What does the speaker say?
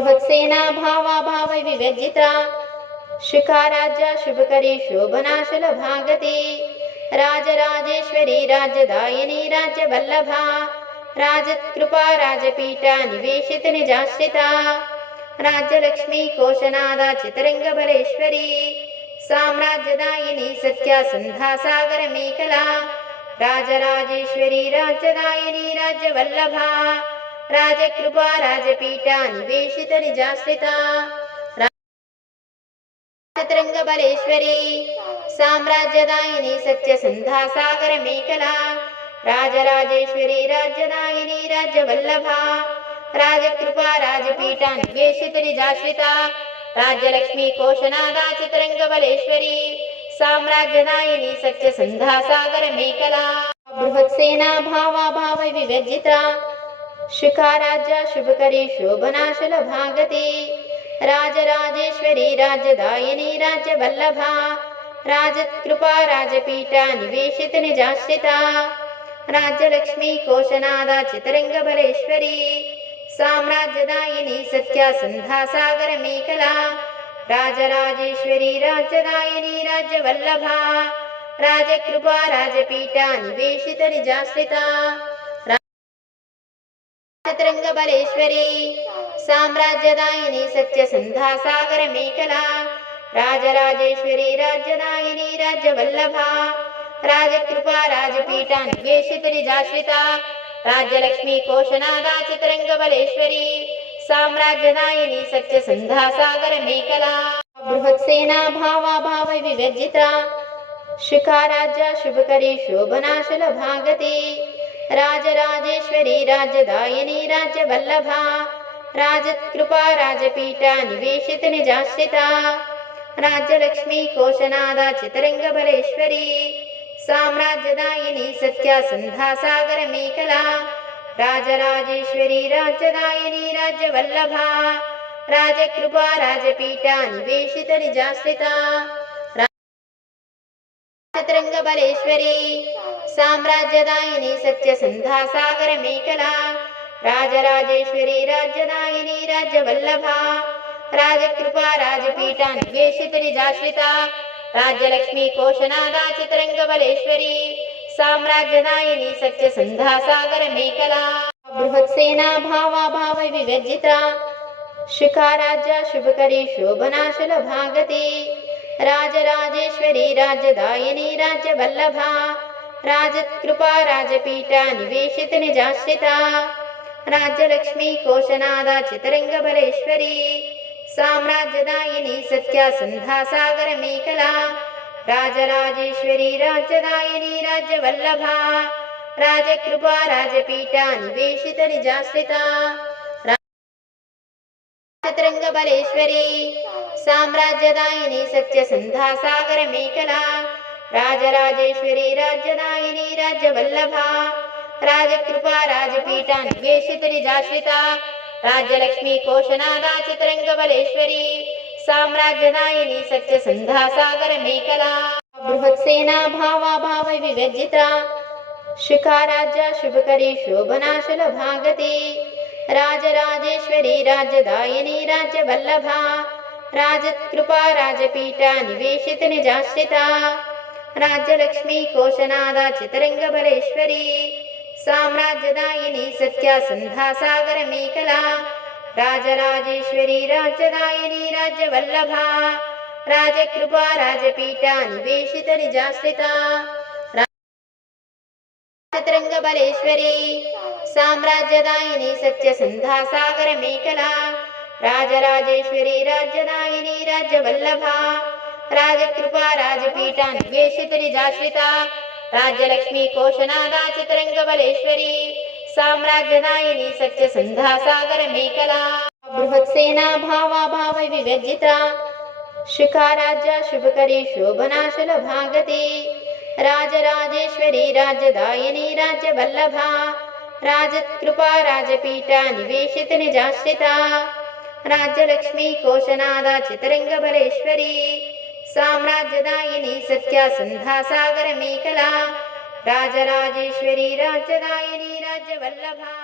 बृहत्सेना भावा भाव विवर्जिता शिखाराज्य शुभकरी शोभनाशल भागती राजराजेश्वरी राज्यदायिनी राज्यवल्लभा राजकृपा राजपीठा निवेशित निजाश्रिता राज्यलक्ष्मी कोशनादा चितरंगबलेश्वरी साम्राज्यदायिनी सत्या संधा सागर मेखला राजराजेश्वरी राज्यदायिनी राज्यवल्लभा राजकृपा राजपीठा निवेशित निजाश्रिता चितरंगबलेश्वरी साम्राज्यदायिनी सत्य संधा सागर मेखला राजराजेश्वरी राज्यदायिनी राज्यवल्लभा राजकृपा राजपीठा निवेशित निजाश्रिता राज्यलक्ष्मी कोशनादा चितरंगबलेश्वरी साम्राज्यदायिनी सत्य संधा सागर मेखला बृहत्सेना भावा भाव विवर्जिता शिखाराज्य शुभकरी शोभनाशल भागती राजराजेश्वरी राज्यदायिनी राज्यवल्लभा राजकृपा राजपीठा निवेशित निजाश्रिता राज्यलक्ष्मी कोशनादा चितरंगबलेश्वरी साम्राज्यदायिनी सत्या संधा सागर मेखला राजराजेश्वरी राज्यदायिनी राज्यवल्लभा राजकृपा राजपीठा निवेशित निजाश्रिता चितरंगबलेश्वरी साम्राज्यदायिनी सत्य संधा सागर मेखला राजराजेश्वरी राज्यदायिनी राज्यवल्लभा राजकृपा राजपीठा निवेशित निजाश्रिता राज्यलक्ष्मी कोशनादा चितरंगबलेश्वरी साम्राज्यदायिनी सत्य संधा सागर मेखला बृहत्सेना भावा भाव विवर्जिता शिखाराज्य शुभकरी शोभनाशल भागती राजराजेश्वरी राज्यदायिनी राज्यवल्लभा राजकृपा राजपीठा निवेशित निजाश्रिता राज्यलक्ष्मी कोशनादा चितरंगबलेश्वरी साम्राज्यदायिनी सत्या संधा सागर मेखला राजराजेश्वरी राज्यदायिनी राज्यवल्लभा राजकृपा राजपीठा निवेशित निजाश्रिता चितरंगबलेश्वरी साम्राज्यदायिनी सत्य संधा सागर मेखला राजराजेश्वरी राज्यदायिनी राज्यवल्लभा राजकृपा राजपीठा निवेशित निजाश्रिता राज्यलक्ष्मी कोशनादा चितरंगबलेश्वरी साम्राज्यदायिनी सत्य संधा सागर मेखला बृहत्सेना भावा भाव विवर्जिता शिखाराज्य शुभकरी शोभनाशल भागती राजराजेश्वरी राज्यदायिनी राज्यवल्लभा राजकृपा राजपीठा निवेशित निजाश्रिता राज्यलक्ष्मी कोशनादा चितरंगबलेश्वरी साम्राज्यदायिनी सत्या संधा सागर मेखला राजराजेश्वरी राज्यदायिनी राज्यवल्लभा राजकृपा राजपीठा निवेशित निजाश्रिता चितरंगबलेश्वरी साम्राज्यदायिनी सत्य संधा सागर मेखला राजराजेश्वरी राज्यदायिनी राज्यवल्लभा राजकृपा राजपीठा निवेशित निजाश्रिता राज्यलक्ष्मी कोशनादा चितरंगबलेश्वरी साम्राज्यदायिनी सत्य संधा सागर मेखला बृहत्सेना भावा भाव विवर्जिता शिखाराज्य शुभकरी शोभनाशल भागती राजराजेश्वरी राज्यदायिनी राज्यवल्लभा राजकृपा राजपीठा निवेशित निजाश्रिता राज्यलक्ष्मी कोशनादा चितरंगबलेश्वरी साम्राज्यदायिनी सत्या संधा सागर मेखला राजराजेश्वरी राज्यदायिनी राज्यवल्लभा राजकृपा राजपीठा निवेशित निजाश्रिता चितरंगबलेश्वरी साम्राज्यदायिनी सत्य संधा सागर मेखला राजराजेश्वरी राज्यदायिनी राज्यवल्लभा राजकृपा राजपीठा निवेशित निजाश्रिता राज्यलक्ष्मी कोशनादा चितरंगबलेश्वरी साम्राज्यदायिनी सत्य संधा सागर मेखला बृहत्सेना भावा भाव विवर्जिता शिखाराज्य शुभकरी शोभनाशल भागती राजराजेश्वरी राज्यदायिनी राज्यवल्लभा राजकृपा राजपीठा निवेशित निजाश्रिता राज्यलक्ष्मी कोशनादा चितरंगबलेश्वरी साम्राज्यदायिनी सत्या संधा सागर मेखला राजराजेश्वरी राज्यदायिनी राज्यवल्लभा।